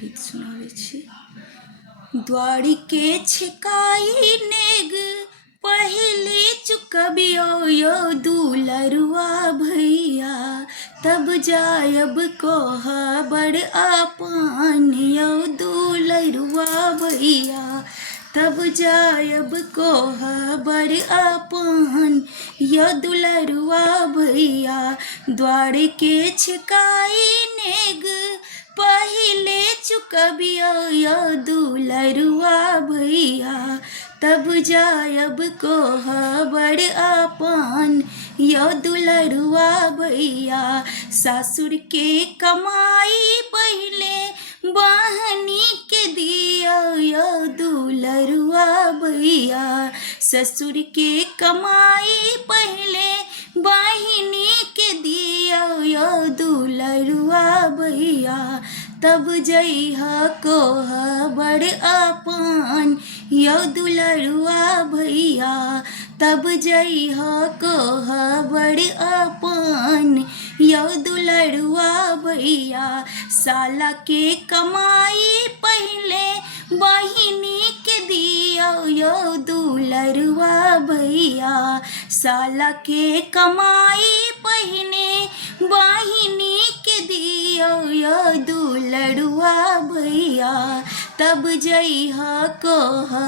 गीत सुनावे छी। द्वारी के छिकाई नेग पहले चुकबियो यो दुलरुआ भैया, तब जायब कोह बड़ आपन यो दुलरुआ भैया, तब जायब कोह बड़ आपन यो दुलरुआ भैया। द्वार के छिकाई नेग पहिले चुकबियो यो दुलरुआ भैया, तब जायब कोह बड़ आपन यो दुलरुआ भैया। सासुर के कमाई पहले बहनी के दियो यो दुलरुआ भैया, ससुर के कमाई पहले बहिनी के दियो यो दुलरुआ भैया, तब जइहा कोह बड़ आपन यो दुलरुआ भैया, तब जइहा कोह बड़ आपन यो दुलरुआ भैया। साला के कमाई पहले बहिनी के दियो यो दुलरुआ भैया, साला के कमाई पहले बहिनी के दियो यो दुलरुआ भैया, तब जइहा कोह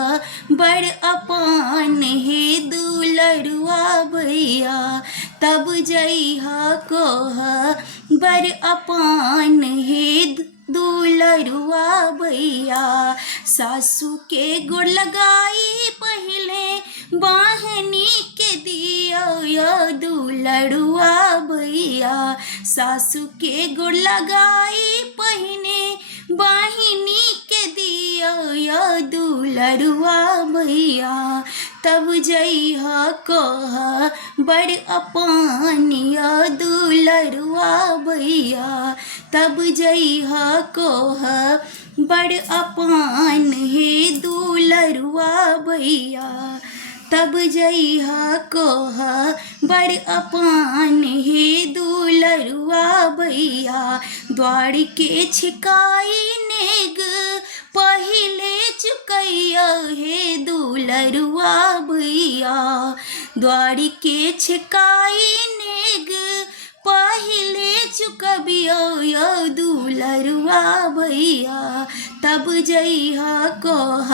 बड़ आपन हे दुलरुआ भैया, तब जइहा कोह बड़ आपन हे दुलरुआ भैया। सासू के गोड़ लगाई पहले बहनी के दियो यो दुलरुआ भैया, सासू के गोड़ लगाई पहले बहिनी के दियो यो दुलरुआ भैया, तब जइहा कोह बड़ आपन यो दुलरुआ भैया, तब जइहा कोह बड़ आपन हे दुलरुआ भैया, तब जइहा कोह बड़ आपन हे दुलरुआ भैया। द्वार के छिकाई नेग पहिले चुकैया हे दुलरुआ भैया, द्वार के छिकाई नेग पहिले चुकबियो यो दुलरुआ भैया, तब जइहा कोह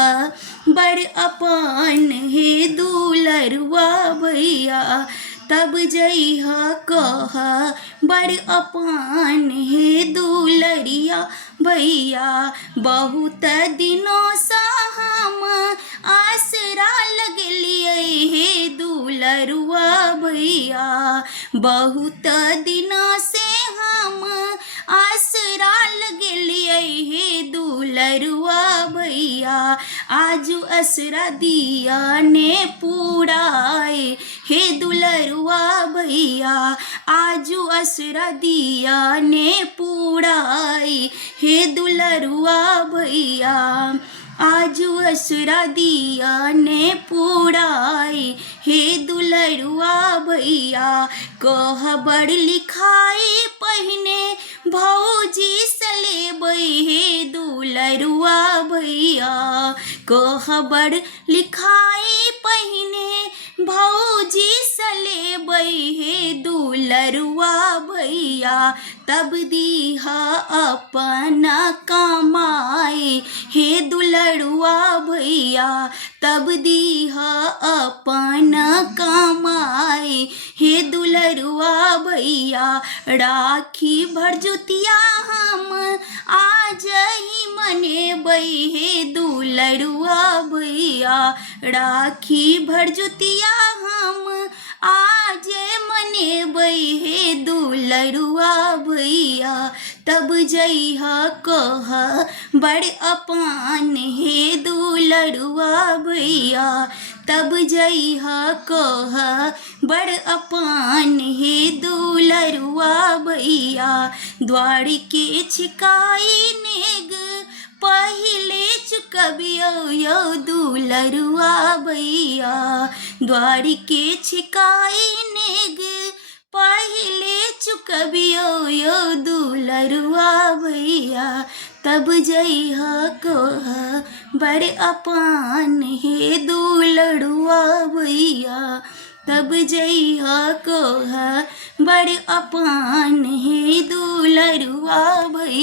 बड़ आपन हे दुलरुआ भैया, तब जइहा कोह बड़ आपन हे दुलरिया भैया। बहुत दिनों सा हम आसरा लगलिए हे दुलरुआ भैया, बहुत दिनों से हम आसरा लगलिए हे दुलरुआ भैया। आजू असरा दिया ने पूराए हे दुलरुआ भैया, आजू असरा दिया ने पूराए हे दुलरुआ भैया, आजू असरा दिया ने पूराए हे दुलरुआ भैया। कोह बड़ लिखाई पहने भौजी सलेबै हे दुलरुआ भैया, कोह बड़ लिखाई पहने भौजी सलेबै हे दुलरुआ भैया, तब दीहा अपना कमाई हे दुलरुआ भैया, तब दीहा अपना कमाई हे दुलरुआ भैया। राखी भरजुतिया हम आज ही मनेबै हे दुलरुआ भैया, राखी भरजुतिया हम आज मनेबै हे दुलरुआ भैया, तब जइहा कोह बड़ आपन हे दुलरुआ भैया, तब जइहा कोह बड़ आपन हे दुलरुआ भैया। द्वार के छिकाई नेग पहिले चुकबियो यो दुलरुआ भैया, द्वार के छिकाई नेग पहिले चुकबियो यो दुलरुआ भैया, तब जइहा कोह बड़ अपान हे दुलड़ुआ भैया, तब जइहा कोह बड़ अपान हे दुलड़ुआ भैया।